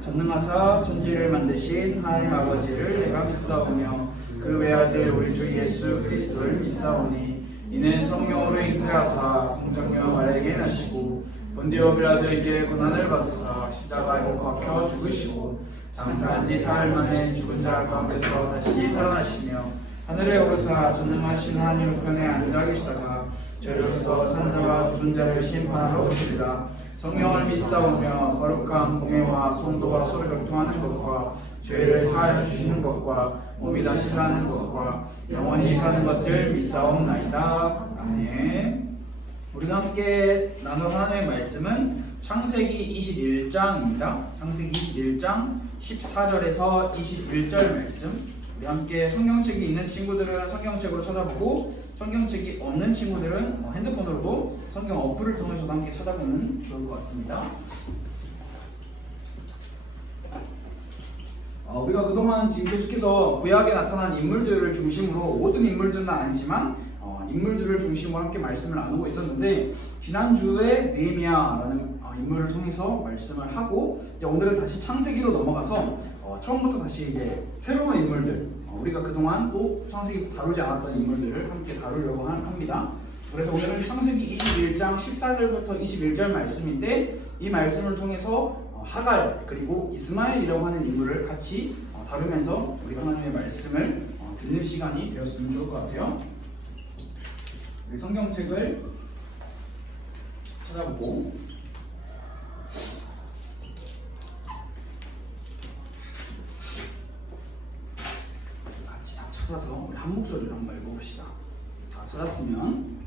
전능하사 천지를 만드신 하나님 아버지를 내가 믿사오며 그 외아들 우리 주 예수 그리스도를 믿사오니 이는 성령으로 잉태하사 동정녀 마리아에게 나시고 본디오 빌라도에게 고난을 받으사 십자가에 못 박혀 죽으시고 장사한 지 사흘 만에 죽은 자 가운데서 다시 살아나시며 하늘에 오르사 전능하신 하나님 우편에 앉아 계시다가 저희로서 산 자와 죽은 자를 심판하러 오시리라. 성령을 믿사오며 거룩한 공예와 성도가 서로 교통하는 것과 죄를 사하여 주시는 것과 몸이 다시 사는 것과 영원히 사는 것을 믿사옵나이다. 아멘. 우리가 함께 나눌 하나님의 말씀은 창세기 21장입니다. 창세기 21장 14절에서 21절 말씀. 우리 함께 성경책이 있는 친구들은 성경책으로 찾아보고 성경책이 없는 친구들은 핸드폰으로도 성경 어플을 통해서도 함께 찾아보면 좋을 것 같습니다. 우리가 그동안 지금 계속해서 구약에 나타난 인물들을 중심으로 모든 인물들은 아니지만 인물들을 중심으로 함께 말씀을 나누고 있었는데 지난주에 느헤미야라는 인물을 통해서 말씀을 하고 이제 오늘은 다시 창세기로 넘어가서 처음부터 다시 이제 새로운 인물들 우리가 그동안 또 창세기 다루지 않았던 인물들을 함께 다루려고 합니다. 그래서 오늘은 창세기 21장 14절부터 21절 말씀인데 이 말씀을 통해서 하갈 그리고 이스마엘이라고 하는 인물을 같이 다루면서 우리 하나님의 말씀을 듣는 시간이 되었으면 좋을 것 같아요. 우리 성경책을 찾아보고 같이 다 찾아서 우리 한 목소리로 한번 읽어봅시다. 다 찾았으면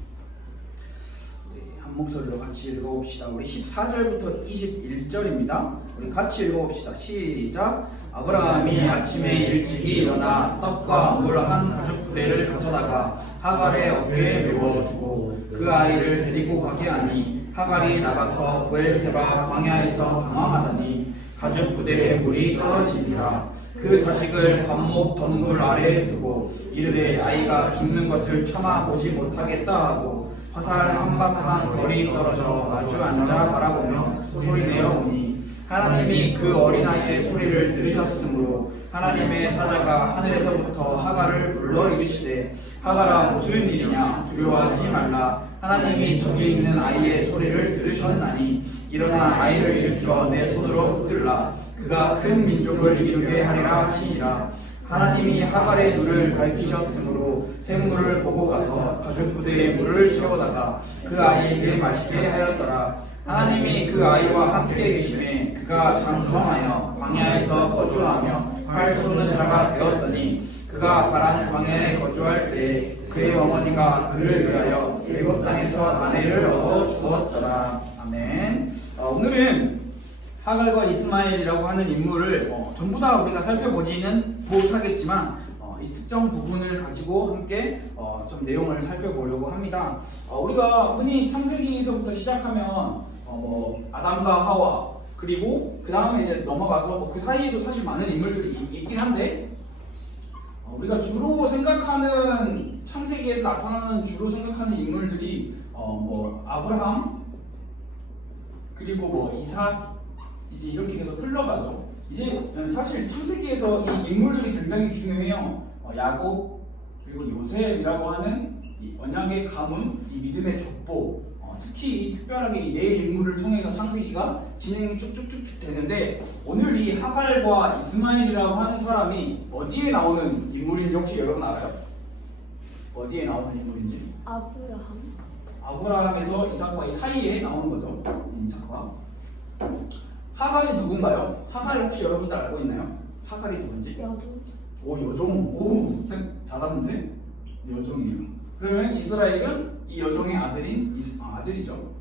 우리 한 목소리로 같이 읽어봅시다. 우리 14절부터 21절입니다. 우리 같이 읽어봅시다. 시작. 아브라함이 아침에 일찍이 일어나 떡과 물 한 가죽부대를 가져다가 하갈의 어깨에 메워주고 그 아이를 데리고 가게 하니 하갈이 나가서 브엘세바 광야에서 방황하더니 가죽부대에 물이 떨어지니라. 그 자식을 관목 덤불 아래에 두고 이르되 아이가 죽는 것을 참아 보지 못하겠다 하고 화살 한바탕 거리 떨어져 마주 앉아 바라보며 소리내어 오니 하나님이 그 어린아이의 소리를 들으셨으므로 하나님의 사자가 하늘에서부터 하갈을 불러 이르시되 하갈아 무슨 일이냐 두려워하지 말라. 하나님이 저기 있는 아이의 소리를 들으셨나니 일어나 아이를 일으켜 내 손으로 붙들라. 그가 큰 민족을 이루게 하리라 하시니라. 하나님이 하갈의 눈을 밝히셨으므로 샘물을 보고 가서 가죽부대에 물을 채우다가 그 아이에게 마시게 하였더라. 하나님이 그 아이와 함께 계심에 그가 장성하여 광야에서 거주하며 활 쏘는 자가 되었더니 그가 바란 광야에 거주할 때에 그의 어머니가 그를 위하여 애굽 땅에서 아내를 얻어 주었더라. 아멘. 오늘은 하갈과 이스마엘이라고 하는 인물을 전부 다 우리가 살펴보지는 못하겠지만 이 특정 부분을 가지고 함께 좀 내용을 살펴보려고 합니다. 우리가 흔히 창세기에서부터 시작하면 아담과 하와 그리고 그 다음에 이제 넘어가서 그 사이에도 사실 많은 인물들이 있긴 한데 우리가 주로 생각하는 창세기에서 나타나는 주로 생각하는 인물들이 아브라함 그리고 이삭 이제 이렇게 계속 흘러가죠. 이제 사실 창세기에서 이 인물들이 굉장히 중요해요. 야곱 그리고 요셉이라고 하는 이 언약의 가문, 이 믿음의 족보, 특히 특별하게 이 네 인물을 통해서 창세기가 진행이 쭉쭉쭉쭉 되는데 오늘 이 하갈과 이스마엘이라고 하는 사람이 어디에 나오는 인물인지 혹시 여러분 알아요? 어디에 나오는 인물인지? 아브라함에서 이삭과 이 사이에 나오는 거죠. 이삭과 하갈이 누군가요? 하갈 혹시 여러분들 알고 있나요? 하갈이 누군지? 여종. 오, 잘하는데? 여종이에요. 그러면 이스라엘은 이 여종의 아들이죠.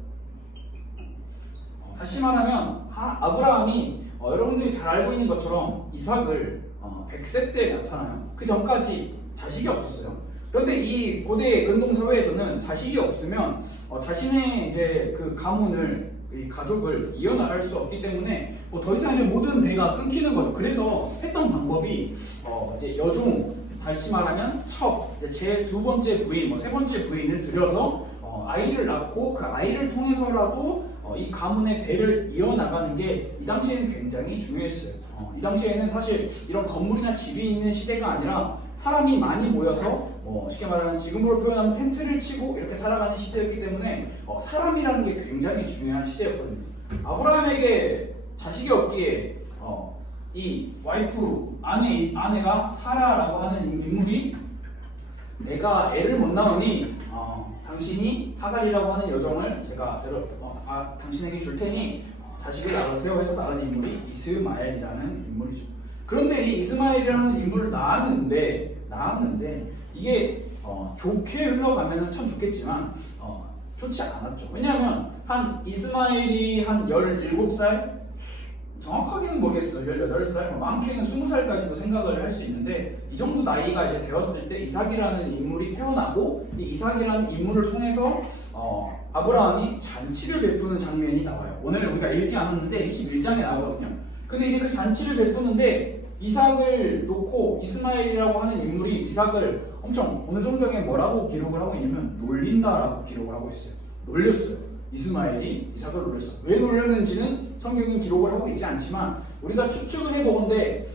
다시 말하면 아브라함이 여러분들이 잘 알고 있는 것처럼 이삭을 100세 때 낳잖아요. 그 전까지 자식이 없었어요. 그런데 이 고대 근동 사회에서는 자식이 없으면 자신의 이제 그 가문을 이 가족을 이어나갈 수 없기 때문에 더 이상 이제 모든 대가 끊기는 거죠. 그래서 했던 방법이 이제 여종, 다시 말하면 제 두 번째 부인, 세 번째 부인을 들여서 아이를 낳고 그 아이를 통해서라도 이 가문의 대를 이어나가는 게 이 당시에는 굉장히 중요했어요. 이 당시에는 사실 이런 건물이나 집이 있는 시대가 아니라 사람이 많이 모여서 쉽게 말하면 지금으로 표현하면 텐트를 치고 이렇게 살아가는 시대였기 때문에 사람이라는 게 굉장히 중요한 시대였거든요. 아브라함에게 자식이 없기에 이 와이프 아내가 사라라고 하는 인물이 내가 애를 못 낳으니 당신이 하갈이라고 하는 여종을 제가 당신에게 줄 테니 자식을 낳으세요 해서 낳은 인물이 이스마엘이라는 인물이죠. 그런데 이 이스마엘이라는 인물을 낳았는데 이게 좋게 흘러가면 참 좋겠지만 좋지 않았죠. 왜냐하면 이스마엘이 한 17살, 정확하게는 모르겠어요. 18살, 많게는 20살까지도 생각을 할 수 있는데 이 정도 나이가 이제 되었을 때 이삭이라는 인물이 태어나고 이 이삭이라는 인물을 통해서 아브라함이 잔치를 베푸는 장면이 나와요. 오늘 우리가 읽지 않았는데 21장에 나오거든요. 근데 이제 그 잔치를 베푸는데 이삭을 놓고 이스마엘이라고 하는 인물이 이삭을 엄청 어느 정도에 뭐라고 기록을 하고 있냐면 놀린다라고 기록을 하고 있어요. 놀렸어요. 이스마엘이 이삭을 놀렸어. 왜 놀렸는지는 성경이 기록을 하고 있지 않지만 우리가 추측을 해보건대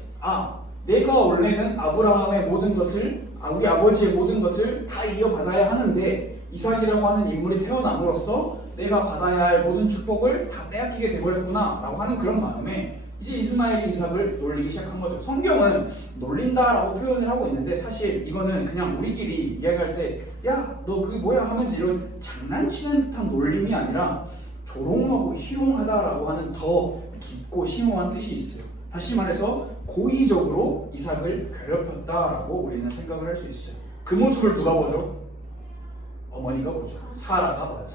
내가 원래는 아브라함의 모든 것을 우리 아버지의 모든 것을 다 이어받아야 하는데 이삭이라고 하는 인물이 태어남으로써 내가 받아야 할 모든 축복을 다 빼앗기게 돼버렸구나 라고 하는 그런 마음에 이제 이스마엘이 이삭을 놀리기 시작한 거죠. 성경은 놀린다라고 표현을 하고 있는데 사실 이거는 그냥 우리끼리 이야기할 때 야, 너 그게 뭐야 하면서 이런 장난치는 듯한 놀림이 아니라 조롱하고 희롱하다라고 하는 더 깊고 심오한 뜻이 있어요. 다시 말해서 고의적으로 이삭을 괴롭혔다라고 우리는 생각을 할 수 있어요. 그 모습을 누가 보죠? 어머니가 보죠. 사라가 봐요.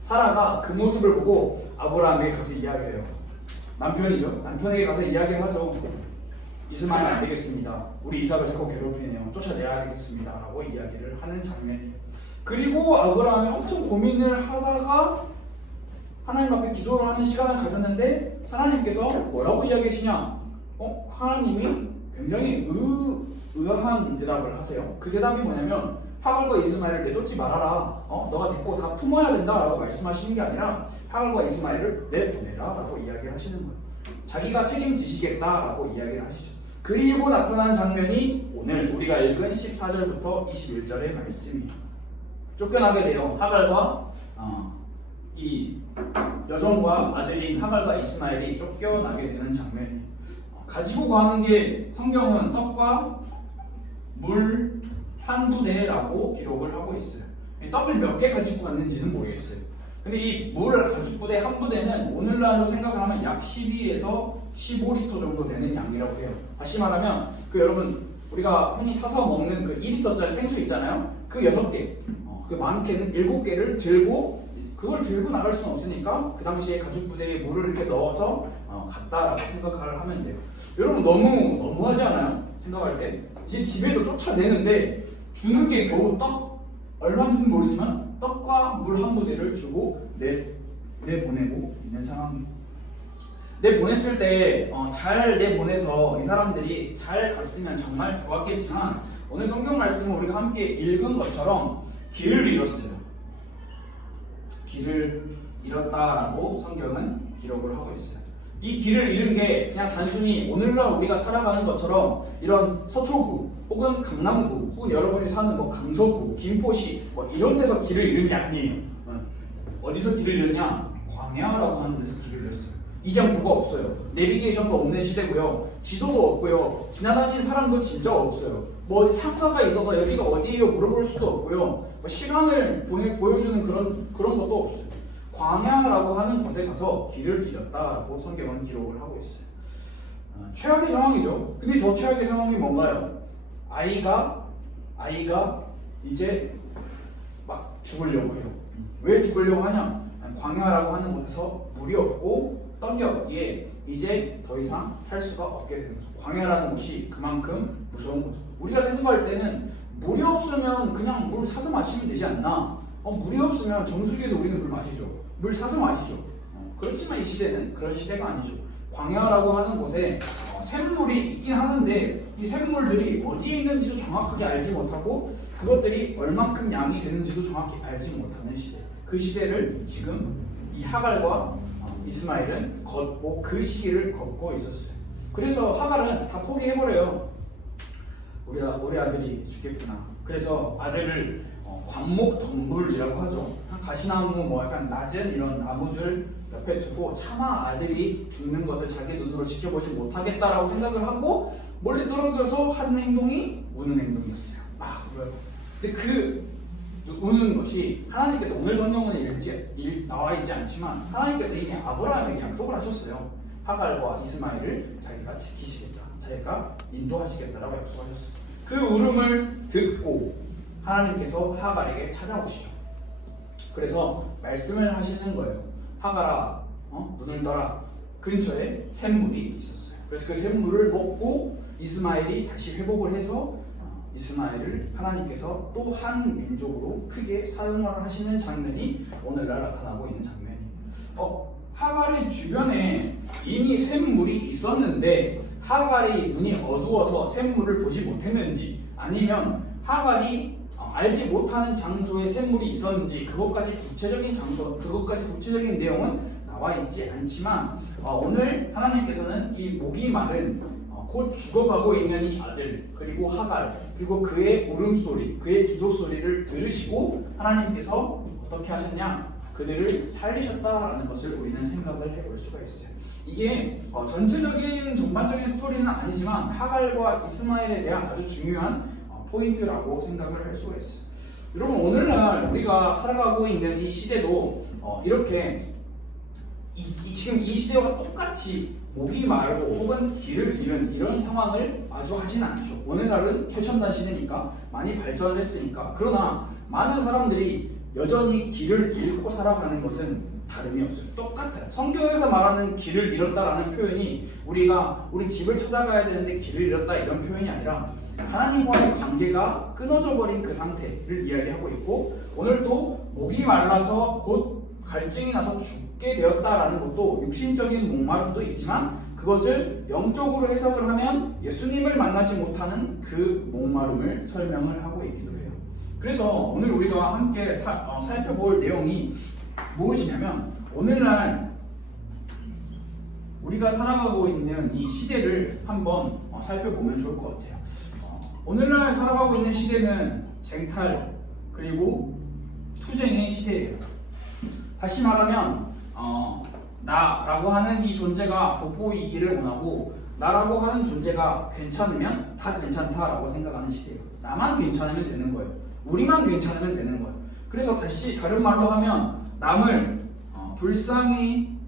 사라가 그 모습을 보고 아브라함에게 가서 이야기를 해요. 남편이죠. 남편에게 가서 이야기를 하죠. 이스마엘 안 되겠습니다. 우리 이삭을 자꾸 괴롭히네요. 쫓아내야 되겠습니다. 라고 이야기를 하는 장면이에요. 그리고 아브라함이 엄청 고민을 하다가 하나님 앞에 기도를 하는 시간을 가졌는데 하나님께서 뭐라고 이야기하시냐? 하나님이 굉장히 의아한 대답을 하세요. 그 대답이 뭐냐면 하갈과 이스마엘을 내쫓지 말아라. 너가 데리고 다 품어야 된다라고 말씀하시는 게 아니라 하갈과 이스마엘을 내보내라라고 이야기를 하시는 거예요. 자기가 책임지시겠다라고 이야기를 하시죠. 그리고 나타난 장면이 오늘 우리가 읽은 14절부터 21절의 말씀입니다. 쫓겨나게 돼요. 하갈과 이 여종과 아들인 하갈과 이스마엘이 쫓겨나게 되는 장면이 가지고 가는 게 성경은 떡과 물 한 부대라고 기록을 하고 있어요. 떡을 몇 개 가지고 갔는지는 모르겠어요. 근데 이 물 가죽 부대 한 부대는 오늘날로 생각을 하면 약 12에서 15리터 정도 되는 양이라고 해요. 다시 말하면 여러분 우리가 흔히 사서 먹는 그 2리터짜리 생수 있잖아요. 그 6개, 그 많게는 7개를 들고 그걸 들고 나갈 수는 없으니까 그 당시에 가죽 부대에 물을 이렇게 넣어서 갔다라고 생각을 하면 돼요. 여러분 너무하지 않아요? 생각할 때 이제 집에서 쫓아내는데 주는 게 겨우 떡 얼마인지는 모르지만 떡과 물 한 부대를 주고 내보내고 있는 상황입니다. 내보냈을 때 잘 내보내서 이 사람들이 잘 갔으면 정말 좋았겠지만 오늘 성경 말씀을 우리가 함께 읽은 것처럼 길을 잃었어요. 길을 잃었다라고 성경은 기록을 하고 있어요. 이 길을 잃은 게 그냥 단순히 오늘날 우리가 살아가는 것처럼 이런 서초구 혹은 강남구 혹은 여러분이 사는 강서구, 김포시 이런 데서 길을 잃은 게 아니에요. 어디서 길을 잃었냐? 광야라고 하는 데서 길을 잃었어요. 이장구가 없어요. 내비게이션도 없는 시대고요. 지도도 없고요. 지나다니는 사람도 진짜 없어요. 어디 상가가 있어서 여기가 어디예요 물어볼 수도 없고요. 시간을 보여주는 그런 것도 없어요. 광야라고 하는 곳에 가서 길을 잃었다라고 성경은 기록을 하고 있어요. 최악의 상황이죠. 근데 더 최악의 상황이 뭔가요? 아이가 이제 막 죽으려고 해요. 왜 죽으려고 하냐? 광야라고 하는 곳에서 물이 없고 떡이 없기에 이제 더 이상 살 수가 없게 되는 거죠. 광야라는 곳이 그만큼 무서운 거죠. 우리가 생각할 때는 물이 없으면 그냥 물 사서 마시면 되지 않나? 물이 없으면 정수기에서 우리는 물 마시죠. 물 사서 마시죠. 그렇지만 이 시대는 그런 시대가 아니죠. 광야라고 하는 곳에 샘물이 있긴 하는데 이 샘물들이 어디에 있는지도 정확하게 알지 못하고 그것들이 얼만큼 양이 되는지도 정확히 알지 못하는 시대. 그 시대를 지금 이 하갈과 이스마엘은 걷고 그 시기를 걷고 있었어요. 그래서 하갈은 다 포기해버려요. 우리 아들이 죽겠구나. 그래서 아들을 관목덩굴이라고 하죠. 가시나무 뭐 약간 낮은 이런 나무들 옆에 두고 차마 아들이 죽는 것을 자기 눈으로 지켜보지 못하겠다라고 생각을 하고 멀리 떨어져서 하는 행동이 우는 행동이었어요. 막 울어요. 근데 그 우는 것이 하나님께서 오늘 성경은 나와 있지 않지만 하나님께서 이미 아브라함에게 약속을 하셨어요. 하갈과 이스마엘을 자기가 지키시겠다, 자기가 인도하시겠다라고 약속하셨어요. 그 울음을 듣고 하나님께서 하갈에게 찾아오시죠. 그래서 말씀을 하시는 거예요. 하갈아, 눈을 떠라. 근처에 샘물이 있었어요. 그래서 그 샘물을 먹고 이스마엘이 다시 회복을 해서 이스마엘을 하나님께서 또 한 민족으로 크게 사용을 하시는 장면이 오늘날 나타나고 있는 장면이에요. 하갈의 주변에 이미 샘물이 있었는데 하갈이 눈이 어두워서 샘물을 보지 못했는지, 아니면 하갈이 알지 못하는 장소에 샘물이 있었는지, 그것까지 구체적인 내용은 나와 있지 않지만 오늘 하나님께서는 이 목이 마른 곧 죽어가고 있는 이 아들, 그리고 하갈, 그리고 그의 울음소리, 그의 기도소리를 들으시고 하나님께서 어떻게 하셨냐? 그들을 살리셨다라는 것을 우리는 생각을 해볼 수가 있어요. 이게 전체적인 전반적인 스토리는 아니지만 하갈과 이스마엘에 대한 아주 중요한 포인트라고 생각을 할 수가 있어요. 여러분, 오늘날 우리가 살아가고 있는 이 시대도 이렇게 지금 이 시대와 똑같이 목이 마르고 혹은 길을 잃은 이런 상황을 마주하지는 않죠. 오늘날은 최첨단 시대니까 많이 발전했으니까. 그러나 많은 사람들이 여전히 길을 잃고 살아가는 것은 다름이 없어요. 똑같아요. 성경에서 말하는 길을 잃었다라는 표현이 우리가 우리 집을 찾아가야 되는데 길을 잃었다 이런 표현이 아니라 하나님과의 관계가 끊어져 버린 그 상태를 이야기하고 있고, 오늘도 목이 말라서 곧 갈증이 나서 죽게 되었다라는 것도 육신적인 목마름도 있지만 그것을 영적으로 해석을 하면 예수님을 만나지 못하는 그 목마름을 설명을 하고 있기도 해요. 그래서 오늘 우리가 함께 살펴볼 내용이 무엇이냐면, 오늘날 우리가 살아가고 있는 이 시대를 한번 살펴보면 좋을 것 같아요. 오늘날 살아가고 있는 시대는 쟁탈 그리고 투쟁의 시대예요. 다시 말하면 나라고 하는 이 존재가 돋보이기를 원하고, 나라고 하는 존재가 괜찮으면 다 괜찮다라고 생각하는 시대예요. 나만 괜찮으면 되는 거예요. 우리만 괜찮으면 되는 거예요. 그래서 다른 말로 하면 남을 불쌍히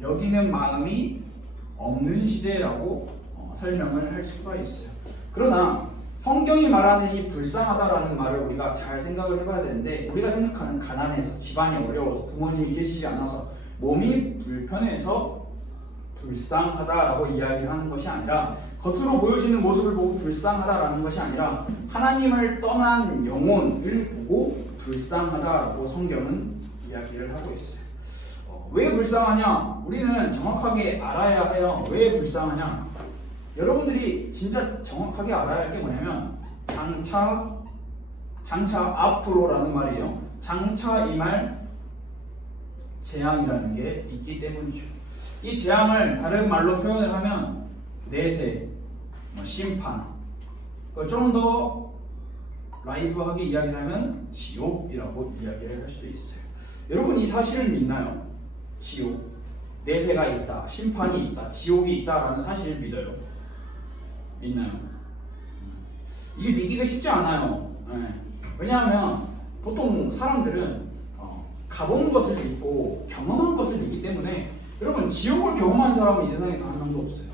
여기는 마음이 없는 시대라고 설명을 할 수가 있어요. 그러나 성경이 말하는 이 불쌍하다라는 말을 우리가 잘 생각을 해봐야 되는데, 우리가 생각하는 가난해서, 집안이 어려워서, 부모님이 계시지 않아서, 몸이 불편해서 불쌍하다라고 이야기를 하는 것이 아니라, 겉으로 보여지는 모습을 보고 불쌍하다라는 것이 아니라 하나님을 떠난 영혼을 보고 불쌍하다라고 성경은 이야기를 하고 있어요. 왜 불쌍하냐? 우리는 정확하게 알아야 해요. 왜 불쌍하냐? 여러분들이 진짜 정확하게 알아야 할 게 뭐냐면, 장차 앞으로라는 말이에요. 장차 임할 재앙이라는 게 있기 때문이죠. 이 재앙을 다른 말로 표현을 하면 내세, 심판, 좀 더 라이브하게 이야기하면 지옥이라고 이야기를 할 수 있어요. 여러분, 이 사실을 믿나요? 지옥, 내세가 있다, 심판이 있다, 지옥이 있다라는 사실을 믿어요? 믿나요? 이게 믿기가 쉽지 않아요. 왜냐하면 보통 사람들은 가본 것을 믿고 경험한 것을 믿기 때문에, 여러분, 지옥을 경험한 사람은 이 세상에 단 한 명도 없어요.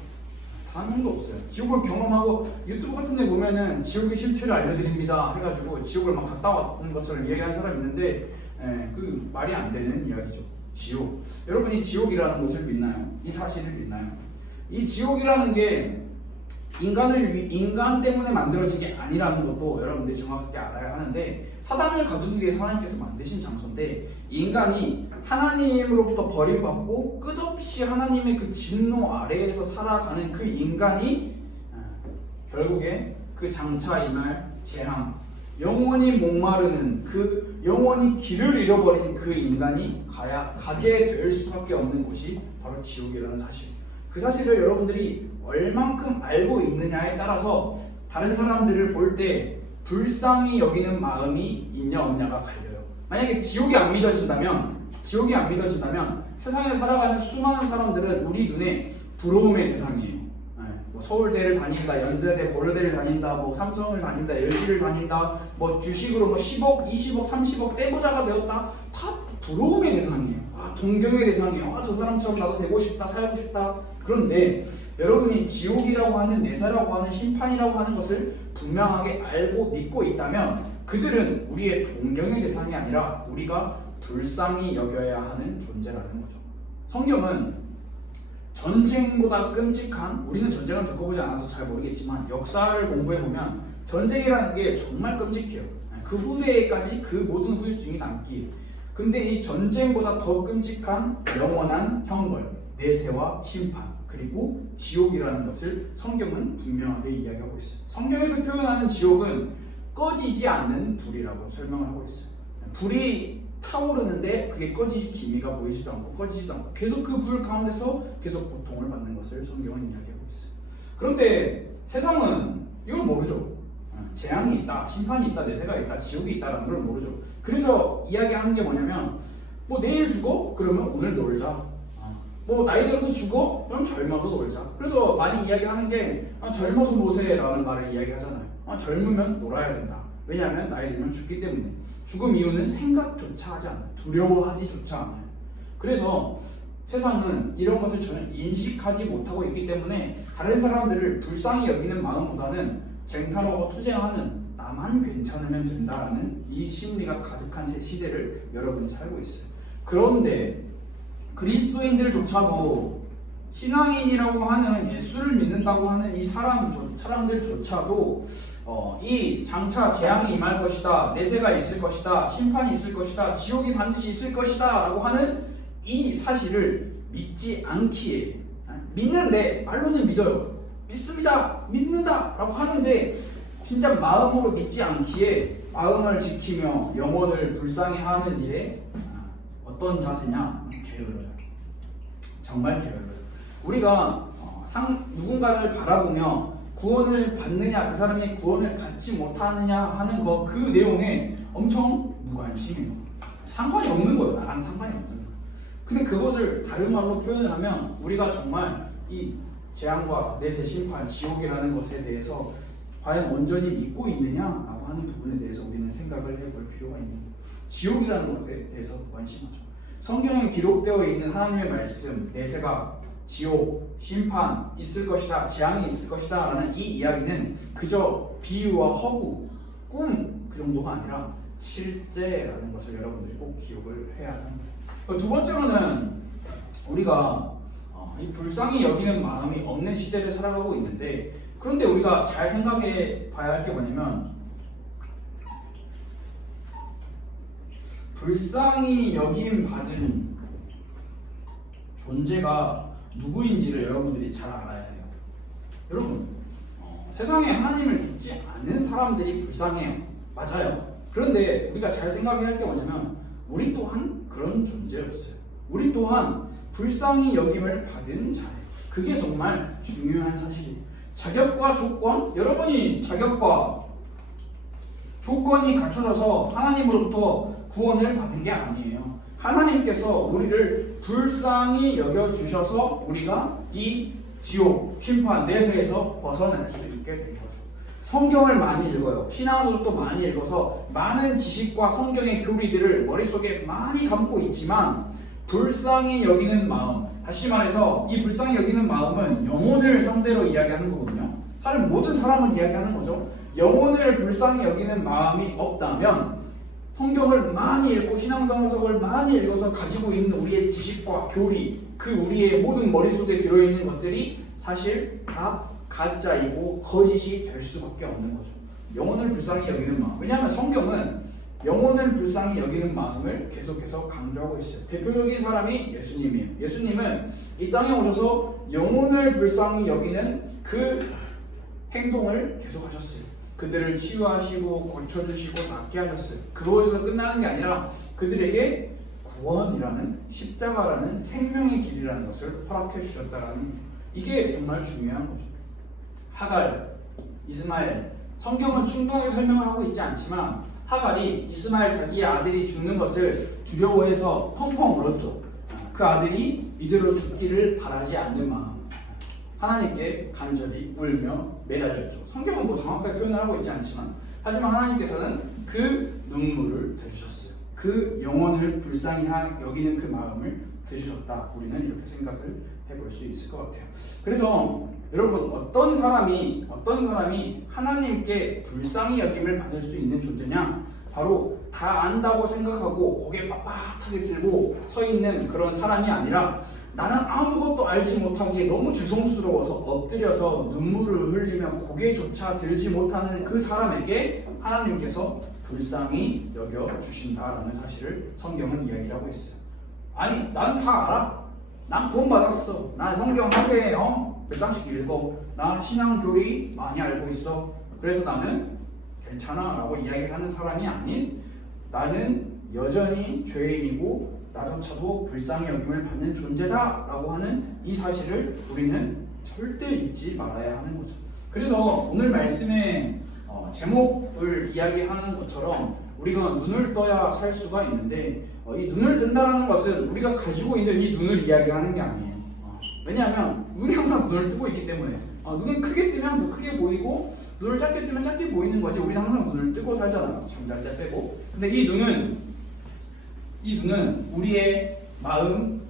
단 한 명도 없어요. 지옥을 경험하고 유튜브 같은 데 보면은 지옥의 실체를 알려드립니다 해가지고 지옥을 막 갔다 왔는 것처럼 얘기하는 사람이 있는데, 그 말이 안 되는 이야기죠. 지옥. 여러분이 지옥이라는 것을 믿나요? 이 사실을 믿나요? 이 지옥이라는 게 인간 때문에 만들어진 게 아니라는 것도 여러분들이 정확하게 알아야 하는데, 사단을 가두기 위해서 하나님께서 만드신 장소인데, 인간이 하나님으로부터 버림받고 끝없이 하나님의 그 진노 아래에서 살아가는 그 인간이 결국에 그 장차 임할 재앙, 영원히 목마르는 그 영원히 길을 잃어버린 그 인간이 가게 될 수밖에 없는 곳이 바로 지옥이라는 사실. 그 사실을 여러분들이 얼만큼 알고 있느냐에 따라서 다른 사람들을 볼 때 불쌍히 여기는 마음이 있냐 없냐가 갈려요. 만약에 지옥이 안 믿어진다면 세상에 살아가는 수많은 사람들은 우리 눈에 부러움의 대상이에요. 뭐 서울대를 다닌다, 연세대, 고려대를 다닌다, 뭐 삼성을 다닌다, LG를 다닌다, 뭐 주식으로 뭐 10억, 20억, 30억 떼부자가 되었다. 다 부러움의 대상이에요. 동경의 대상이에요. 저 사람처럼 나도 되고 싶다, 살고 싶다. 그런데 여러분이 지옥이라고 하는 내사라고 하는 심판이라고 하는 것을 분명하게 알고 믿고 있다면 그들은 우리의 동경의 대상이 아니라 우리가 불쌍히 여겨야 하는 존재라는 거죠. 성경은 전쟁보다 끔찍한, 우리는 전쟁을 겪어보지 않아서 잘 모르겠지만 역사를 공부해보면 전쟁이라는 게 정말 끔찍해요. 그 후대에까지 그 모든 후유증이 남기에. 근데 이 전쟁보다 더 끔찍한 영원한 형벌, 내세와 심판, 그리고 지옥이라는 것을 성경은 분명하게 이야기하고 있어요. 성경에서 표현하는 지옥은 꺼지지 않는 불이라고 설명을 하고 있어요. 불이 타오르는데 그게 꺼지지 기미가 보이지도 않고 꺼지지도 않고 계속 그 불 가운데서 계속 고통을 받는 것을 성경은 이야기하고 있어요. 그런데 세상은 이걸 모르죠. 재앙이 있다, 심판이 있다, 내세가 있다, 지옥이 있다라는 걸 모르죠. 그래서 이야기하는 게 뭐냐면 뭐 내일 죽어? 그러면 오늘 놀자. 뭐 나이 들어서 죽어? 그럼 젊어서 놀자. 그래서 많이 이야기하는 게 젊어서 노세라는 말을 이야기하잖아요. 젊으면 놀아야 된다. 왜냐하면 나이 들면 죽기 때문에. 죽음 이유는 생각조차 하지 않아요. 두려워하지조차 않아요. 그래서 세상은 이런 것을 전혀 인식하지 못하고 있기 때문에 다른 사람들을 불쌍히 여기는 마음보다는 쟁탈하고 투쟁하는 나만 괜찮으면 된다라는 이 심리가 가득한 시대를 여러분이 살고 있어요. 그런데 그리스도인들조차도 신앙인이라고 하는 예수를 믿는다고 하는 이 사람들조차도 이 장차 재앙이 임할 것이다, 내세가 있을 것이다, 심판이 있을 것이다, 지옥이 반드시 있을 것이다 라고 하는 이 사실을 믿지 않기에, 믿는데 말로는 믿어요, 믿습니다, 믿는다 라고 하는데 진짜 마음으로 믿지 않기에 마음을 지키며 영혼을 불쌍히 하는 일에 어떤 자세냐? 게을러요. 정말 게을러요. 우리가 누군가를 바라보며 구원을 받느냐, 그 사람이 구원을 받지 못하느냐 하는 그 내용에 엄청 무관심해요. 상관이 없는 거예요. 나랑 상관이 없는 거예요. 근데 그것을 다른 말로 표현을 하면 우리가 정말 이 재앙과 내세, 심판, 지옥이라는 것에 대해서 과연 온전히 믿고 있느냐라고 하는 부분에 대해서 우리는 생각을 해볼 필요가 있는 거예요. 지옥이라는 것에 대해서 관심하죠. 성경에 기록되어 있는 하나님의 말씀, 내세가, 지옥, 심판 있을 것이다, 재앙이 있을 것이다 라는 이 이야기는 그저 비유와 허구, 꿈 그 정도가 아니라 실제라는 것을 여러분들이 꼭 기억을 해야 합니다. 두 번째로는 우리가 이 불쌍히 여기는 마음이 없는 시대를 살아가고 있는데, 그런데 우리가 잘 생각해 봐야 할 게 뭐냐면 불쌍히 여김 받은 존재가 누구인지를 여러분들이 잘 알아야 해요. 여러분, 세상에 하나님을 믿지 않는 사람들이 불쌍해요. 맞아요. 그런데 우리가 잘 생각해야 할 게 뭐냐면 우리 또한 그런 존재였어요. 우리 또한 불쌍히 여김을 받은 자예요. 그게 정말 중요한 사실이에요. 자격과 조건, 여러분이 자격과 조건이 갖춰져서 하나님으로부터 구원을 받은 게 아니에요. 하나님께서 우리를 불쌍히 여겨주셔서 우리가 이 지옥, 심판, 내세에서 벗어날 수 있게 된 거죠. 성경을 많이 읽어요. 신앙서도 많이 읽어서 많은 지식과 성경의 교리들을 머릿속에 많이 담고 있지만 불쌍히 여기는 마음, 다시 말해서 이 불쌍히 여기는 마음은 영혼을 상대로 이야기하는 거거든요. 다른 모든 사람을 이야기하는 거죠. 영혼을 불쌍히 여기는 마음이 없다면 성경을 많이 읽고 신앙서적을 많이 읽어서 가지고 있는 우리의 지식과 교리, 그 우리의 모든 머릿속에 들어있는 것들이 사실 다 가짜이고 거짓이 될 수밖에 없는 거죠. 영혼을 불쌍히 여기는 마음. 왜냐하면 성경은 영혼을 불쌍히 여기는 마음을 계속해서 강조하고 있어요. 대표적인 사람이 예수님이에요. 예수님은 이 땅에 오셔서 영혼을 불쌍히 여기는 그 행동을 계속하셨어요. 그들을 치유하시고 고쳐주시고 낫게 하셨어요. 그것에서 끝나는 게 아니라 그들에게 구원이라는 십자가라는 생명의 길이라는 것을 허락해 주셨다라는 이게 정말 중요한 거죠. 하갈, 이스마엘, 성경은 충분하게 설명을 하고 있지 않지만 하갈이 이스마엘 자기의 아들이 죽는 것을 두려워해서 펑펑 울었죠. 그 아들이 이대로 죽기를 바라지 않는 마음, 하나님께 간절히 울며 매달렸죠. 성경은 뭐 정확하게 표현을 하고 있지 않지만 하지만 하나님께서는 그 눈물을 들으셨어요. 그 영혼을 불쌍히 여기는 그 마음을 들으셨다. 우리는 이렇게 생각을 해볼 수 있을 것 같아요. 그래서 여러분 어떤 사람이 하나님께 불쌍히 여김을 받을 수 있는 존재냐? 바로 다 안다고 생각하고 고개 빳빳하게 들고 서 있는 그런 사람이 아니라 나는 아무것도 알지 못하기에 너무 죄송스러워서 엎드려서 눈물을 흘리며 고개조차 들지 못하는 그 사람에게 하나님께서 불쌍히 여겨주신다라는 사실을 성경은 이야기를 하고 있어요. 아니 난 다 알아. 난 구원받았어. 난 성경 하루에 몇 장씩 읽어. 나 신앙교리 많이 알고 있어. 그래서 나는 괜찮아 라고 이야기하는 사람이 아닌 나는 여전히 죄인이고 나조차도 불쌍히 여김을 받는 존재다 라고 하는 이 사실을 우리는 절대 잊지 말아야 하는 거죠. 그래서 오늘 말씀의 제목을 이야기하는 것처럼 우리가 눈을 떠야 살 수가 있는데 이 눈을 뜬다는 것은 우리가 가지고 있는 이 눈을 이야기하는 게 아니에요. 왜냐하면 눈이 항상 눈을 뜨고 있기 때문에 눈이 크게 뜨면 더 크게 보이고 눈을 작게 뜨면 작게 보이는 거지. 우리는 항상 눈을 뜨고 살잖아요. 잠잘 때 빼고. 근데 이 눈은 우리의 마음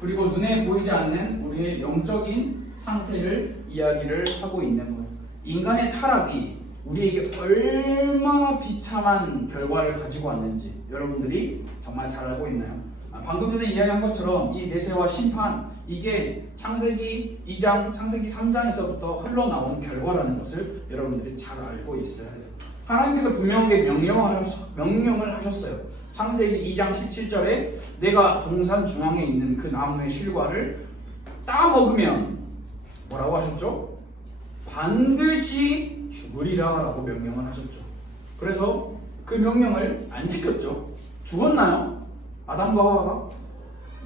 그리고 눈에 보이지 않는 우리의 영적인 상태를 이야기를 하고 있는 거예요. 인간의 타락이 우리에게 얼마나 비참한 결과를 가지고 왔는지 여러분들이 정말 잘 알고 있나요? 방금 전에 이야기한 것처럼 이 내세와 심판 이게 창세기 2장, 창세기 3장에서부터 흘러나온 결과라는 것을 여러분들이 잘 알고 있어야 해요. 하나님께서 분명하게 명령을 하셨어요. 창세기 2장 17절에 내가 동산 중앙에 있는 그 나무의 실과를 따먹으면 뭐라고 하셨죠? 반드시 죽으리라 라고 명령을 하셨죠. 그래서 그 명령을 안 지켰죠. 죽었나요? 아담과 하와가?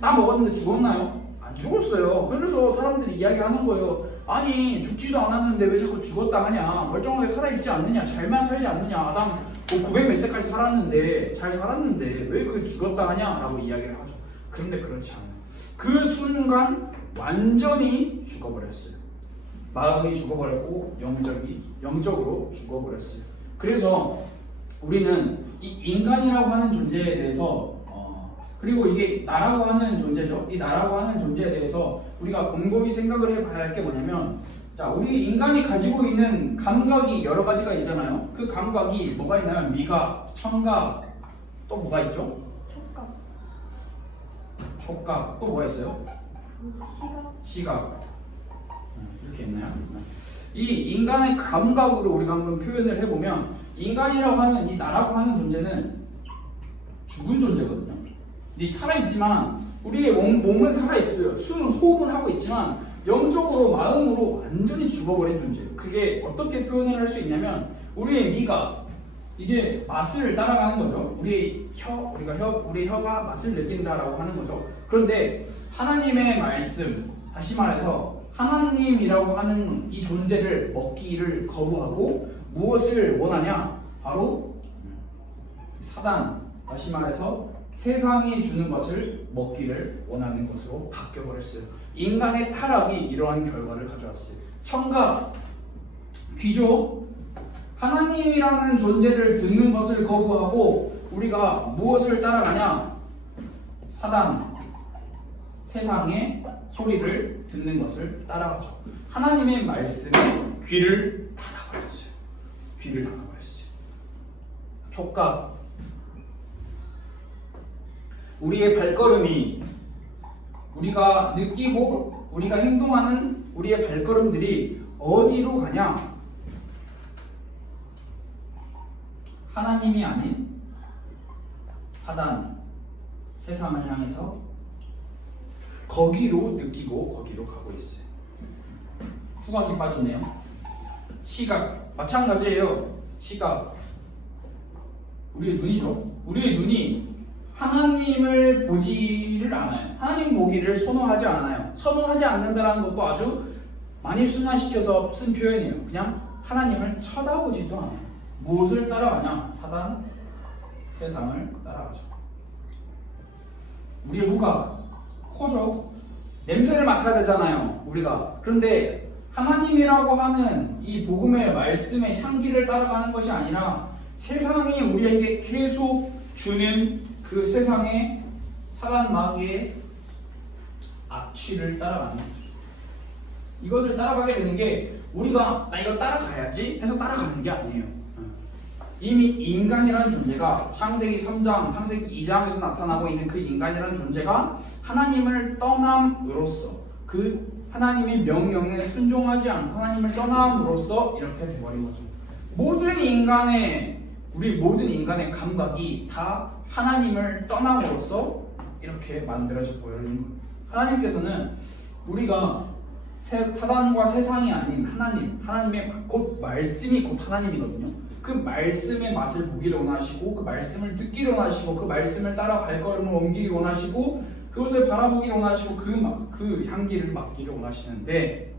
따먹었는데 죽었나요? 안 죽었어요. 그래서 사람들이 이야기하는 거예요. 아니 죽지도 않았는데 왜 자꾸 죽었다 하냐. 멀쩡하게 살아있지 않느냐. 잘만 살지 않느냐. 아담 900 몇 세까지 살았는데 잘 살았는데 왜 그 죽었다 하냐 라고 이야기를 하죠. 그런데 그렇지 않아요. 그 순간 완전히 죽어버렸어요. 마음이 죽어버렸고 영적으로 죽어버렸어요. 그래서 우리는 이 인간이라고 하는 존재에 대해서 그리고 이게 나라고 하는 존재죠. 이 나라고 하는 존재에 대해서 우리가 곰곰이 생각을 해봐야 할 게 뭐냐면 자, 우리 인간이 가지고 있는 감각이 여러 가지가 있잖아요. 그 감각이 뭐가 있냐면 미각, 청각, 또 뭐가 있죠? 촉각, 또 뭐가 있어요? 시각. 이렇게 있나요? 이 인간의 감각으로 우리가 한번 표현을 해보면 인간이라고 하는 이 나라고 하는 존재는 죽은 존재거든요. 근데 살아있지만 우리의 몸은 살아있어요. 숨은 호흡은 하고 있지만 영적으로 마음으로 완전히 죽어버린 존재. 그게 어떻게 표현을 할 수 있냐면 우리의 미각 이게 맛을 따라가는 거죠. 우리의 혀가 맛을 느낀다라고 하는 거죠. 그런데 하나님의 말씀, 다시 말해서 하나님이라고 하는 이 존재를 먹기를 거부하고 무엇을 원하냐? 바로 사단, 다시 말해서 세상이 주는 것을 먹기를 원하는 것으로 바뀌어버렸어요. 인간의 타락이 이러한 결과를 가져왔어요. 청각, 귀죠. 하나님이라는 존재를 듣는 것을 거부하고 우리가 무엇을 따라가냐? 사단, 세상의 소리를 듣는 것을 따라가죠. 하나님의 말씀에 귀를 닫아버렸어요. 촉각, 우리의 발걸음이 우리가 느끼고 우리가 행동하는 우리의 발걸음들이 어디로 가냐? 하나님이 아닌 사단, 세상을 향해서 거기로 느끼고 거기로 가고 있어요. 후각이 빠졌네요. 시각 마찬가지예요. 시각 우리의 눈이죠. 우리의 눈이 하나님을 보지를 않아요. 하나님 보기를 선호하지 않아요. 선호하지 않는다라는 것도 아주 많이 순화시켜서 쓴 표현이에요. 그냥 하나님을 쳐다보지도 않아요. 무엇을 따라가냐? 사단, 세상을 따라가죠. 우리의 후각, 코죠. 냄새를 맡아야 되잖아요. 우리가. 그런데 하나님이라고 하는 이 복음의 말씀의 향기를 따라가는 것이 아니라 세상이 우리에게 계속 주는 그 세상의 사단 마귀의 악취를 따라가는 거죠. 이것을 따라가게 되는 게 우리가 나 이거 따라가야지 해서 따라가는 게 아니에요. 이미 인간이라는 존재가 창세기 3장, 창세기 2장에서 나타나고 있는 그 인간이라는 존재가 하나님을 떠남으로써 그 하나님의 명령에 순종하지 않고 하나님을 떠남으로써 이렇게 돼버린 거죠. 우리 모든 인간의 감각이 다 하나님을 떠남으로써 이렇게 만들어져 버리는 거예요. 하나님께서는 우리가 사단과 세상이 아닌 하나님의 곧 말씀이 곧 하나님이거든요. 그 말씀의 맛을 보기를 원하시고 그 말씀을 듣기를 원하시고 그 말씀을 따라 발걸음을 옮기기 원하시고 그것을 바라보기를 원하시고 그 향기를 맡기를 원하시는데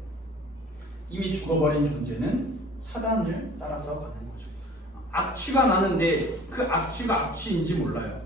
이미 죽어버린 존재는 사단을 따라서 가는 거죠. 악취가 나는데 그 악취가 악취인지 몰라요.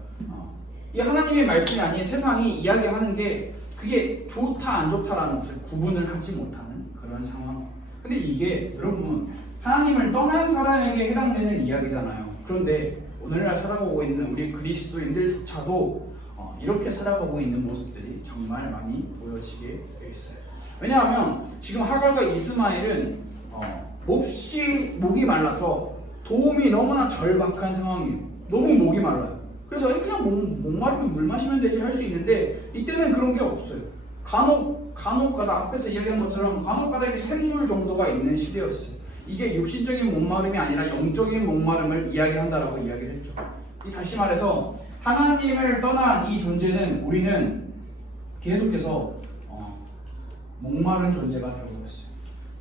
이 하나님의 말씀이 아닌 세상이 이야기하는 게 그게 좋다 안 좋다라는 것을 구분을 하지 못하는 그런 상황. 근데 이게 여러분 하나님을 떠난 사람에게 해당되는 이야기잖아요. 그런데 오늘날 살아가고 있는 우리 그리스도인들조차도 이렇게 살아가고 있는 모습들이 정말 많이 보여지게 되어 있어요. 왜냐하면 지금 하갈과 이스마엘은 몹시 목이 말라서 도움이 너무나 절박한 상황이에요. 너무 목이 말라요. 그래서 그냥 목마르면 물 마시면 되지 할 수 있는데 이때는 그런 게 없어요. 간혹가다 앞에서 이야기한 것처럼 간혹가다 이렇게 샘물 정도가 있는 시대였어요. 이게 육신적인 목마름이 아니라 영적인 목마름을 이야기한다라고 이야기를 했죠. 다시 말해서 하나님을 떠난 이 존재는 우리는 계속해서 목마른 존재가 되어버렸어요.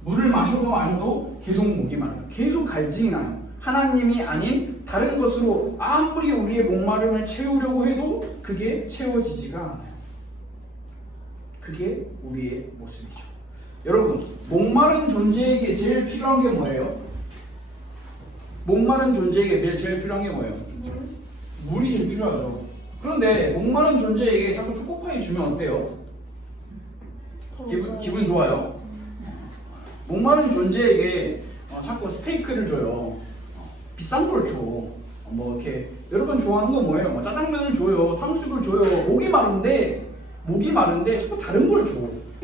물을 마셔도 계속 목이 말라요. 계속 갈증이 나요. 하나님이 아닌 다른 것으로 아무리 우리의 목마름을 채우려고 해도 그게 채워지지가 않아요. 그게 우리의 모습이죠. 여러분, 목마른 존재에게 제일 필요한 게 뭐예요? 목마른 존재에게 제일 필요한 게 뭐예요? 물이 제일 필요하죠. 그런데 목마른 존재에게 자꾸 초코파이 주면 어때요? 기분 좋아요. 목마른 존재에게 자꾸 스테이크를 줘요. 비싼 걸 줘. 뭐 이렇게 여러분 좋아하는 거 뭐예요? 뭐 짜장면을 줘요. 탕수육을 줘요. 목이 마른데 자꾸 다른 걸 줘.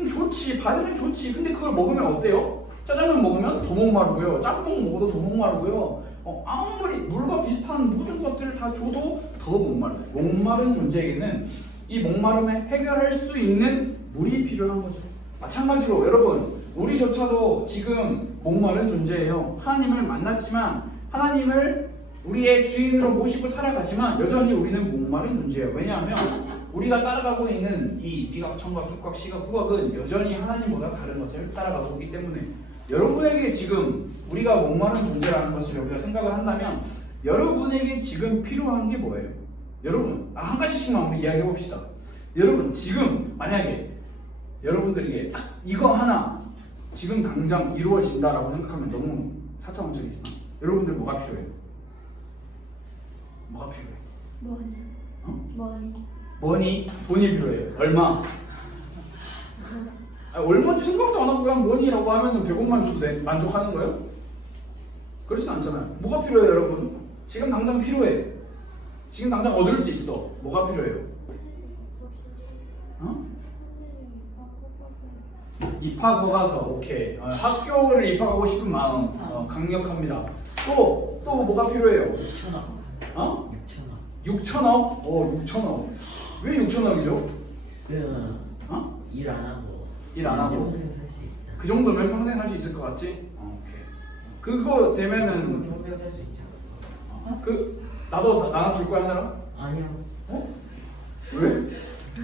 좋지, 받으면 좋지. 근데 그걸 먹으면 어때요? 짜장면 먹으면 더 목마르고요. 짬뽕 먹어도 더 목마르고요. 아무리 물과 비슷한 모든 것들을 다 줘도 더 목마르요. 목마른 존재에게는 이 목마름을 해결할 수 있는 물이 필요한 거죠. 마찬가지로 여러분, 우리조차도 지금 목마른 존재예요. 하나님을 만났지만 하나님을 우리의 주인으로 모시고 살아가지만 여전히 우리는 목마른 존재예요. 왜냐하면 우리가 따라가고 있는 이 미각, 청각, 촉각, 시각, 후각은 여전히 하나님보다 다른 것을 따라가고 있기 때문에 여러분에게 지금 우리가 목마른 존재라는 것을 우리가 생각을 한다면 여러분에게 지금 필요한 게 뭐예요? 여러분, 한 가지씩만 우리 이야기해 봅시다. 여러분, 지금 만약에 여러분들에게 딱 이거 하나 지금 당장 이루어진다라고 생각하면 너무 사차원적이지만 여러분들 뭐가 필요해요? 뭐가 필요해? 머니? 돈이 필요해요. 얼마? 얼마인지 생각도 안 하고 그냥 머니라고 하면 100원만 줘도 만족하는 거예요? 그렇진 않잖아요. 뭐가 필요해요, 여러분? 지금 당장 필요해. 지금 당장 얻을 수 있어. 뭐가 필요해요? 입학 허가서. 오케이. 학교를 입학하고 싶은 마음 강력합니다. 또 뭐가 필요해요? 6천억. 6천억? 6천억. 왜 6천억이죠? 일 안 하고. 일 안 하고. 평생 살 수 있잖아. 그 정도면 평생 살 수 있을 것 같지? 오케이. 그거 되면은 평생 살 수 있잖아. 나눠 줄 거야, 하나랑? 아니요. 왜?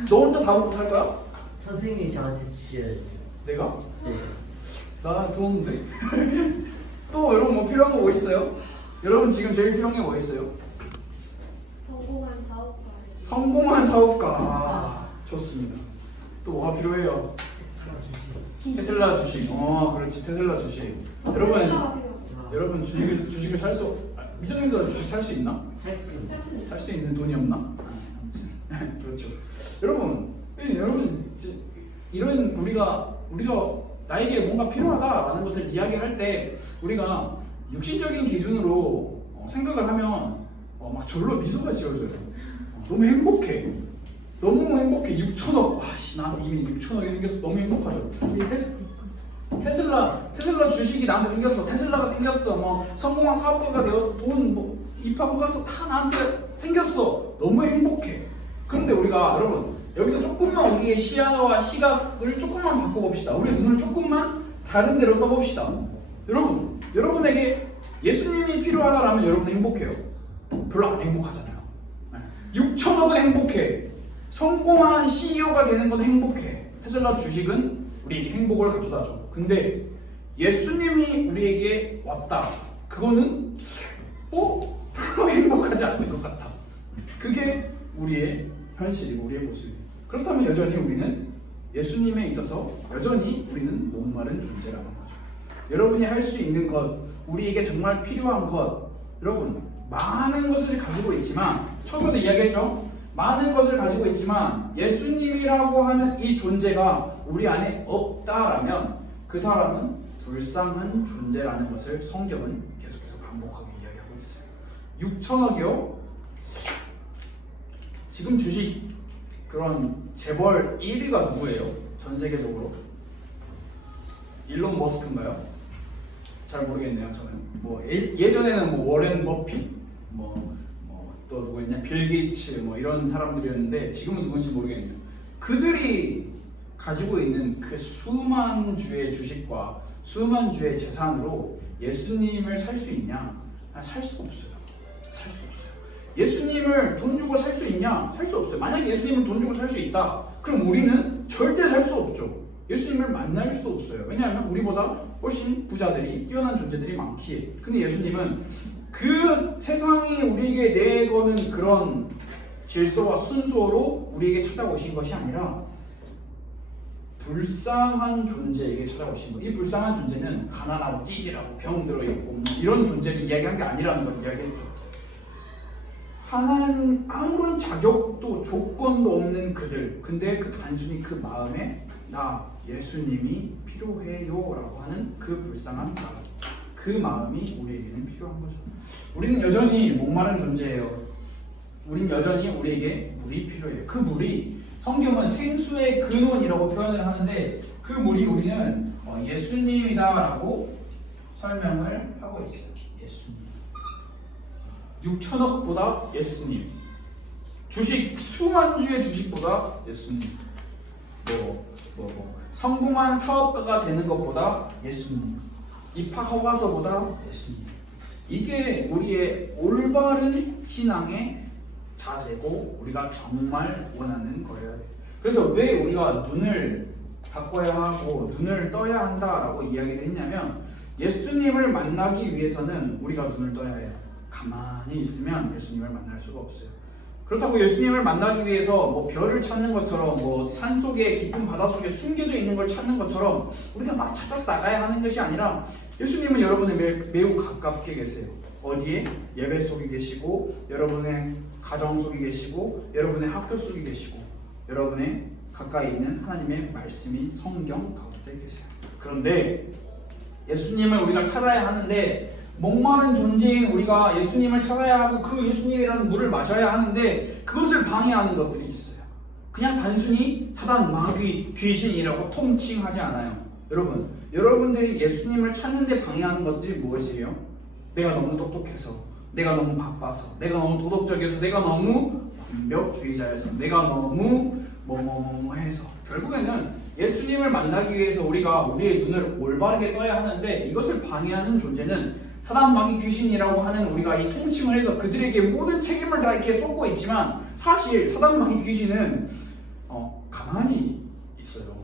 너 혼자 다 먹고 살 거야? 선생님이 저한테 주셔야죠. 내가? 네. 나 돈 없는데. 또 여러분 뭐 필요한 거 뭐 있어요? 여러분 지금 제일 필요한 게 뭐 있어요? 성공한 사업가. 성공한 사업가. 좋습니다. 또 뭐가 필요해요? 테슬라 주식. 그렇지. 테슬라 주식. 여러분 주식을 살 수, 미정님도 주식 살 수 있나? 살 수 있는. 살 수 있는 돈이 없나? 그렇죠. 여러분 이런 우리가 나에게 뭔가 필요하다라는 것을 이야기할 때 우리가 육신적인 기준으로 생각을 하면 막 절로 미소가 지어져요. 너무 행복해. 너무 행복해. 6천억. 와씨 나한테 이미 6천억이 생겼어. 너무 행복하죠. 테슬라 주식이 나한테 생겼어. 테슬라가 생겼어. 뭐 성공한 사업가가 되었어. 돈 뭐 입학하고 가서 다 나한테 생겼어. 너무 행복해. 그런데 우리가 여러분 여기서 조금만 우리의 시야와 시각을 조금만 바꿔봅시다. 우리의 눈을 조금만 다른 데로 떠봅시다. 여러분에게 예수님이 필요하다라면 여러분 행복해요? 별로 안 행복하잖아요. 6천억은 행복해. 성공한 CEO가 되는 건 행복해. 테슬라 주식은 우리에게 행복을 가져다줘. 근데 예수님이 우리에게 왔다. 그거는 별로 행복하지 않은 것 같아. 그게 우리의 현실이고 우리의 모습이에요. 그렇다면 여전히 우리는 예수님에 있어서 여전히 우리는 목마른 존재라는 거죠. 여러분이 할 수 있는 것, 우리에게 정말 필요한 것, 여러분 많은 것을 가지고 있지만 처음에도 이야기했죠. 많은 것을 가지고 있지만 예수님이라고 하는 이 존재가 우리 안에 없다라면 그 사람은 불쌍한 존재라는 것을 성경은 계속해서 반복하게 이야기하고 있어요. 6천억이요? 지금 주식 그런 재벌 1위가 누구예요? 전 세계적으로? 일론 머스크인가요? 잘 모르겠네요. 저는 뭐 예전에는 뭐 워렌 버핏 또 누구였냐 빌 게이츠 뭐 이런 사람들이었는데 지금은 누군지 모르겠네요. 그들이 가지고 있는 그 수만 주의 주식과 수만 주의 재산으로 예수님을 살 수 있냐? 살 수 없어요. 살 수 없어요. 예수님을 돈 주고 살 수 있냐? 살 수 없어요. 만약에 예수님을 돈 주고 살 수 있다. 그럼 우리는 절대 살 수 없죠. 예수님을 만날 수 없어요. 왜냐하면 우리보다 훨씬 부자들이 뛰어난 존재들이 많기에. 근데 예수님은 그 세상이 우리에게 내거는 그런 질서와 순서로 우리에게 찾아오신 것이 아니라 불쌍한 존재에게 찾아오신 것. 이 불쌍한 존재는 가난하고 찌질하고 병 들어있고 이런 존재를 이야기한 게 아니라는 걸 이야기했죠. 하나님 아무런 자격도 조건도 없는 그들. 근데 단순히 그 마음에 나 예수님이 필요해요라고 하는 그 불쌍한 마음. 그 마음이 우리에게는 필요한 거죠. 우리는 여전히 목마른 존재예요. 우리는 여전히 우리에게 물이 필요해요. 그 물이 성경은 생수의 근원이라고 표현을 하는데 그 물이 우리는 예수님이다라고 설명을 하고 있어요. 예수님. 6천억보다 예수님. 주식 수만 주의 주식보다 예수님. 성공한 사업가가 되는 것보다 예수님. 입학 허가서보다 예수님. 이게 우리의 올바른 신앙의 자세고 우리가 정말 원하는 거예요. 그래서 왜 우리가 눈을 바꿔야 하고 눈을 떠야 한다라고 이야기를 했냐면 예수님을 만나기 위해서는 우리가 눈을 떠야 해요. 가만히 있으면 예수님을 만날 수가 없어요. 그렇다고 예수님을 만나기 위해서 뭐 별을 찾는 것처럼 뭐 산속에 깊은 바닷속에 숨겨져 있는 걸 찾는 것처럼 우리가 막 찾아서 나가야 하는 것이 아니라 예수님은 여러분의 매우 가깝게 계세요. 어디에? 예배 속에 계시고 여러분의 가정 속에 계시고 여러분의 학교 속에 계시고 여러분의 가까이 있는 하나님의 말씀이 성경 가운데 계세요. 그런데 예수님을 우리가 찾아야 하는데 목마른 존재인 우리가 예수님을 찾아야 하고 그 예수님이라는 물을 마셔야 하는데 그것을 방해하는 것들이 있어요. 그냥 단순히 사단, 마귀, 귀신이라고 통칭하지 않아요. 여러분들이 예수님을 찾는데 방해하는 것들이 무엇이에요? 내가 너무 똑똑해서, 내가 너무 바빠서, 내가 너무 도덕적이어서, 내가 너무 완벽주의자여서, 내가 너무 뭐해서 결국에는 예수님을 만나기 위해서 우리가 우리의 눈을 올바르게 떠야 하는데 이것을 방해하는 존재는 사단, 마귀, 귀신이라고 하는 우리가 이 통칭을 해서 그들에게 모든 책임을 다 이렇게 쏟고 있지만 사실 사단, 마귀, 귀신은 가만히 있어요.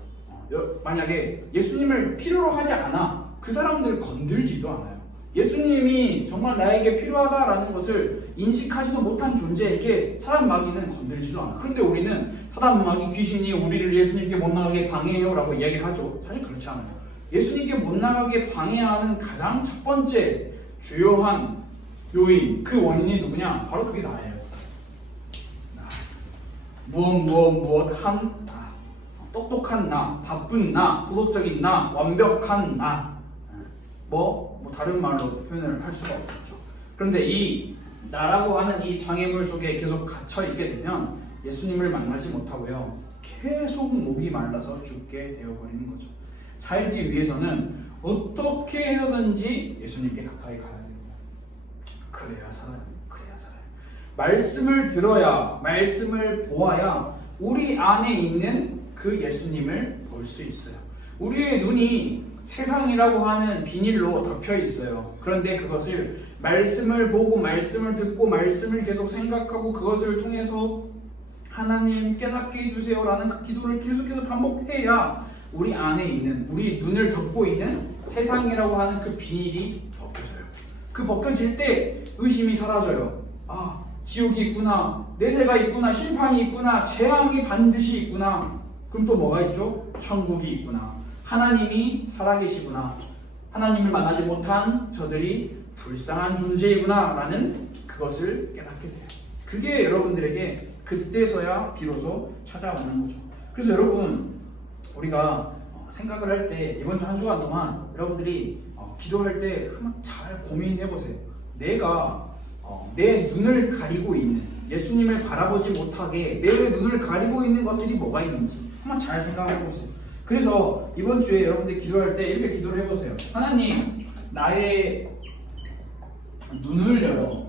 만약에 예수님을 필요로 하지 않아 그 사람들을 건들지도 않아요. 예수님이 정말 나에게 필요하다라는 것을 인식하지도 못한 존재에게 사단 마귀는 건들지도 않아. 그런데 우리는 사단 마귀 귀신이 우리를 예수님께 못 나가게 방해해요라고 이야기를 하죠. 사실 그렇지 않아요. 예수님께 못 나가게 방해하는 가장 첫 번째 주요한 요인, 그 원인이 누구냐? 바로 그게 나예요. 무엇한 나, 똑똑한 나, 바쁜 나, 도덕적인 나, 완벽한 나, 뭐 다른 말로 표현을 할 수가 없죠. 그런데 이 나라고 하는 이 장애물 속에 계속 갇혀 있게 되면 예수님을 만나지 못하고요, 계속 목이 말라서 죽게 되어버리는 거죠. 살기 위해서는 어떻게 해서든지 예수님께 가까이 가야 됩니다. 그래야 살아요. 그래야 살아요. 말씀을 들어야, 말씀을 보아야 우리 안에 있는 그 예수님을 볼 수 있어요. 우리의 눈이 세상이라고 하는 비닐로 덮여 있어요. 그런데 그것을 말씀을 보고, 말씀을 듣고, 말씀을 계속 생각하고, 그것을 통해서 하나님 깨닫게 해주세요라는 그 기도를 계속해서 반복해야 우리 안에 있는, 우리 눈을 덮고 있는 세상이라고 하는 그 비닐이 벗겨져요. 그 벗겨질 때 의심이 사라져요. 아, 지옥이 있구나, 내 죄가 있구나, 심판이 있구나, 재앙이 반드시 있구나. 그럼 또 뭐가 있죠? 천국이 있구나, 하나님이 살아계시구나, 하나님을 만나지 못한 저들이 불쌍한 존재이구나 라는 그것을 깨닫게 돼요. 그게 여러분들에게 그때서야 비로소 찾아오는 거죠. 그래서 여러분, 우리가 생각을 할 때 이번 주 한 주간 동안 여러분들이 기도할 때 한번 잘 고민해 보세요. 내가 내 눈을 가리고 있는, 예수님을 바라보지 못하게 내 눈을 가리고 있는 것들이 뭐가 있는지 한번 잘 생각해 보세요. 그래서 이번 주에 여러분들이 기도할 때 이렇게 기도를 해보세요. 하나님, 나의 눈을 열어.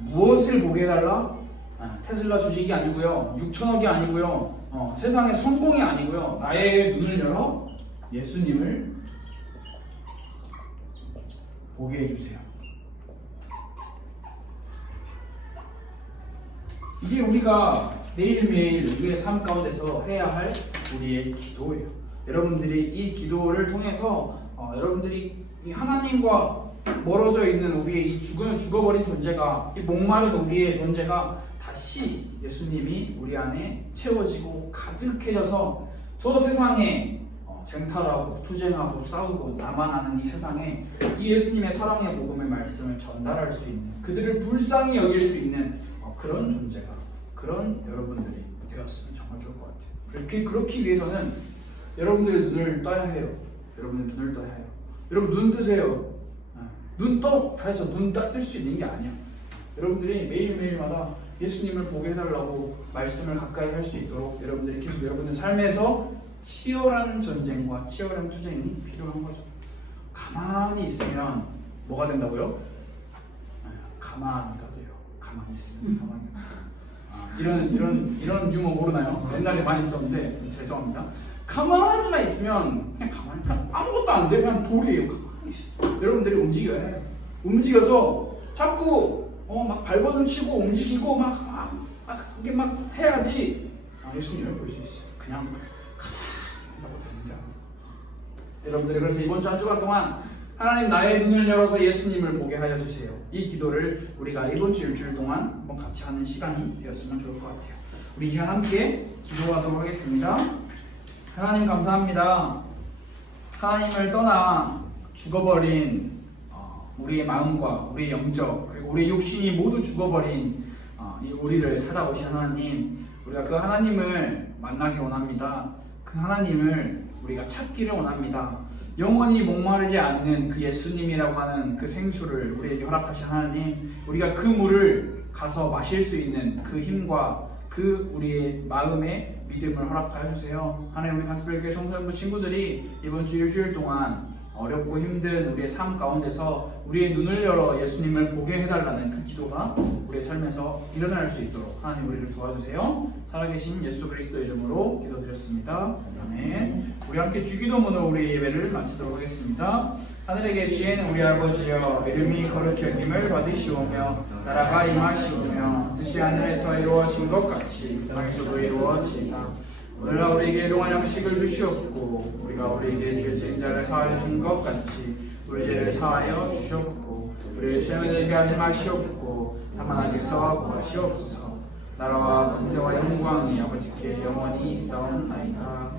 무엇을 보게 해달라? 테슬라 주식이 아니고요, 6천억이 아니고요, 세상의 성공이 아니고요, 나의 눈을 열어 예수님을 보게 해주세요. 이게 우리가 매일매일 우리의 삶 가운데서 해야 할 우리의 기도예요. 여러분들이 이 기도를 통해서 여러분들이 이 하나님과 멀어져 있는 우리의 이 죽어버린 존재가, 이 목마른 우리의 존재가 다시 예수님이 우리 안에 채워지고 가득해져서 저 세상에 쟁탈하고 투쟁하고 싸우고 나만 아는 이 세상에 이 예수님의 사랑의 복음의 말씀을 전달할 수 있는, 그들을 불쌍히 여길 수 있는 그런 존재가, 그런 여러분들이 되었으면 정말 좋을 것 같아요. 그렇기 위해서는 여러분들의 눈을 떠야 해요. 여러분의 눈을 떠야 해요. 여러분 눈 뜨세요. 눈 떠! 다 해서 눈 뜰 수 있는 게 아니야. 여러분들이 매일매일마다 예수님을 보게 해달라고 말씀을 가까이 할 수 있도록 여러분들이 계속 여러분의 삶에서 치열한 전쟁과 치열한 투쟁이 필요한 거죠. 가만히 있으면 뭐가 된다고요? 가만히가 돼요. 가만히 있으면 가만히. 이런 유머 모르나요? 옛날에 많이 썼는데 죄송합니다. 가만히만 있으면 그냥 아무것도 안 돼. 그냥 돌이에요. 가만히 있어. 여러분들이 움직여야 해요. 움직여서 자꾸 막 발버둥 치고 움직이고 막 이게 막 해야지 예수님을 볼 수 있어요. 그냥 가만히 하고 되는 게 아니에요. 여러분들이 그래서 이번 주 한 주간 동안 하나님, 나의 눈을 열어서 예수님을 보게 하여 주세요. 이 기도를 우리가 이번 주 일주일 동안 한번 같이 하는 시간이 되었으면 좋을 것 같아요. 우리 이제 함께 기도하도록 하겠습니다. 하나님, 감사합니다. 하나님을 떠나 죽어버린 우리의 마음과 우리의 영적, 그리고 우리의 육신이 모두 죽어버린 이 우리를 찾아오신 하나님, 우리가 그 하나님을 만나기 원합니다. 그 하나님을 우리가 찾기를 원합니다. 영원히 목마르지 않는 그 예수님이라고 하는 그 생수를 우리에게 허락하신 하나님, 우리가 그 물을 가서 마실 수 있는 그 힘과 그 우리의 마음의 믿음을 허락하여 주세요. 하나님, 우리 가스펠교회 청소년부 친구들이 이번 주 일주일 동안 어렵고 힘든 우리의 삶 가운데서 우리의 눈을 열어 예수님을 보게 해달라는 그 기도가 우리의 삶에서 일어날 수 있도록 하나님 우리를 도와주세요. 살아계신 예수 그리스도 이름으로 기도드렸습니다. 아멘. 우리 함께 주기도문으로 우리 예배를 마치도록 하겠습니다. 하늘에 계신 우리 아버지여, 이름이 거룩히 여김을 받으시오며 나라가 임하시오며 뜻이 하늘에서 이루어진 것 같이 땅에서도 이루어지이다. 오늘날 우리에게 일용할 양식을 주시옵고 우리가 우리에게 죄진 자를 사하여 준 것 같이 우리 죄를 사하여 주시옵고 우리를 시험에 들게 하지 마시옵고 다만 악에서 구하시옵소서. 나라와 권세와 영광이 아버지께 영원히 있사옵나이다.